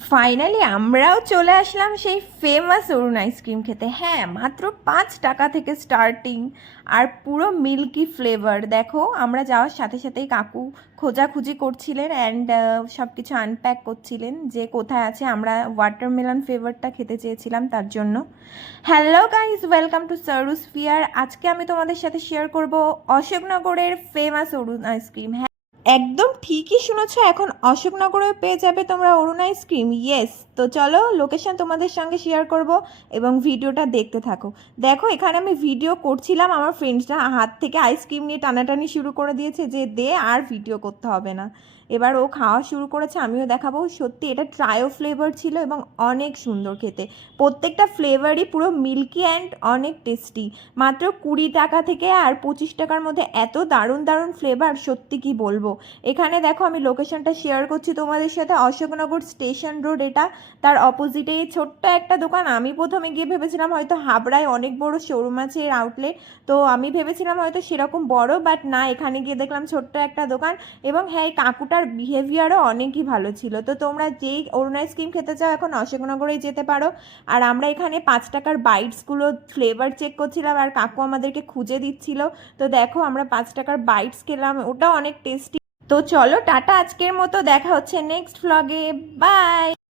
Finally আমরাও চলে আসলাম সেই ফেমাস অরুণ আইসক্রিম খেতে। হ্যাঁ মাত্র পাঁচ টাকা থেকে স্টার্টিং আর পুরো মিল্কি ফ্লেভার দেখো, আমরা যাওয়ার সাথে সাথেই কাকু খোঁজাখুঁজি করছিলেন অ্যান্ড সব কিছু আনপ্যাক করছিলেন যে কোথায় আছে। আমরা ওয়াটারমেলন ফ্লেভারটা খেতে চেয়েছিলাম তার জন্য। হ্যালো গাইজ ওয়েলকাম টু সারুস ফিয়ার আজকে আমি তোমাদের সাথে শেয়ার করব অশোকনগরের ফেমাস অরুণ আইসক্রিম হ্যাঁ একদম ঠিকই শুনেছ, এখন অশোকনগরে পেয়ে যাবে তোমরা অরুণ আইসক্রিম ইয়েস তো চলো লোকেশন তোমাদের সঙ্গে শেয়ার করব এবং ভিডিওটা দেখতে থাকো। দেখো, এখানে আমি ভিডিও করছিলাম, আমার ফ্রেন্ডসরা হাত থেকে আইসক্রিম নিয়ে টানাটানি শুরু করে দিয়েছে যে দে আর ভিডিও করতে হবে না। এবার ও খাওয়া শুরু করেছে, আমিও দেখাবো। সত্যি, এটা ট্রায়ো ফ্লেভার ছিল এবং অনেক সুন্দর খেতে। প্রত্যেকটা ফ্লেভারই পুরো মিল্কি অ্যান্ড অনেক টেস্টি মাত্র কুড়ি টাকা থেকে আর পঁচিশ টাকার মধ্যে এত দারুণ দারুণ ফ্লেভার সত্যি কি বলব? এখানে দেখো আমি লোকেশনটা শেয়ার করছি তোমাদের সাথে। অশোকনগর স্টেশন রোড এটা। তার অপোজিটে ছোট্ট একটা দোকান। আমি প্রথমে গিয়ে ভেবেছিলাম হয়তো হাবড়ায় অনেক বড় শোরুম আছে এর আউটলেট তো আমি ভেবেছিলাম হয়তো সেরকম বড় বাট না, এখানে গিয়ে দেখলাম ছোট্ট একটা দোকান। এবং হ্যাঁ এই কাকুটার বিহেভিয়ারও অনেকই ভালো ছিল। তো তোমরা যেই অরুণ আইসক্রিম খেতে চাও, এখন অশোকনগরে যেতে পারো। আর আমরা এখানে পাঁচ টাকার বাইটসগুলো ফ্লেভার চেক করছিলাম, আর কাকু আমাদেরকে খুঁজে দিচ্ছিল। তো দেখো আমরা পাঁচ টাকার বাইটস খেলাম। ওটা অনেক টেস্টি তো চলো টাটা আজকের মতো দেখা হচ্ছে নেক্সট ভ্লগে বাই